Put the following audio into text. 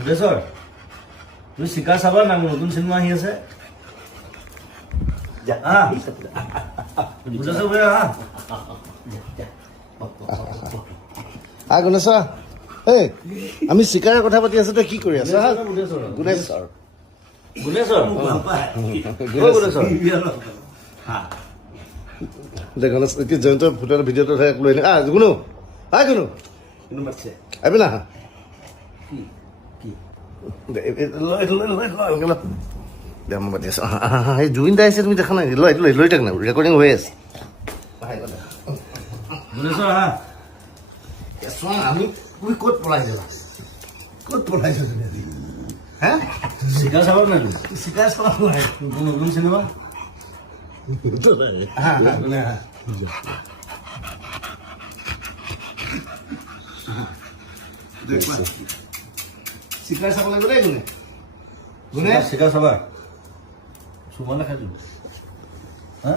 ভূতেশ্বৰ তুমি চিকাৰ চাবা না নতুন চিনেমা আহি আছে ভূতেশ্বৰ ভাই গণেশ্বৰ এই আমি চিকাৰৰ কথা পাতি আছো তই কি কৰি আছ গুণেশ্বৰ গণেশ কি জয়ন্ত ভূতৰ ভিডিঅ'টো লৈ গুণু গুণু আহিবি না মই পাতি আছো এই জুবিন দা আহিছে তুমি দেখা নাই লৈ থাক না ৰেকৰ্ডিং হৈ আছে আমি তুমি ক'ত পলাইছিলা তুমি আজি হে চিকাৰ চাবা নাই চিকাৰ চলা নাই নতুন চিনেমা চিকাৰ চাব লাগিব দেই গুণে চিকাৰ চাবা চুমা নাখাইছো হা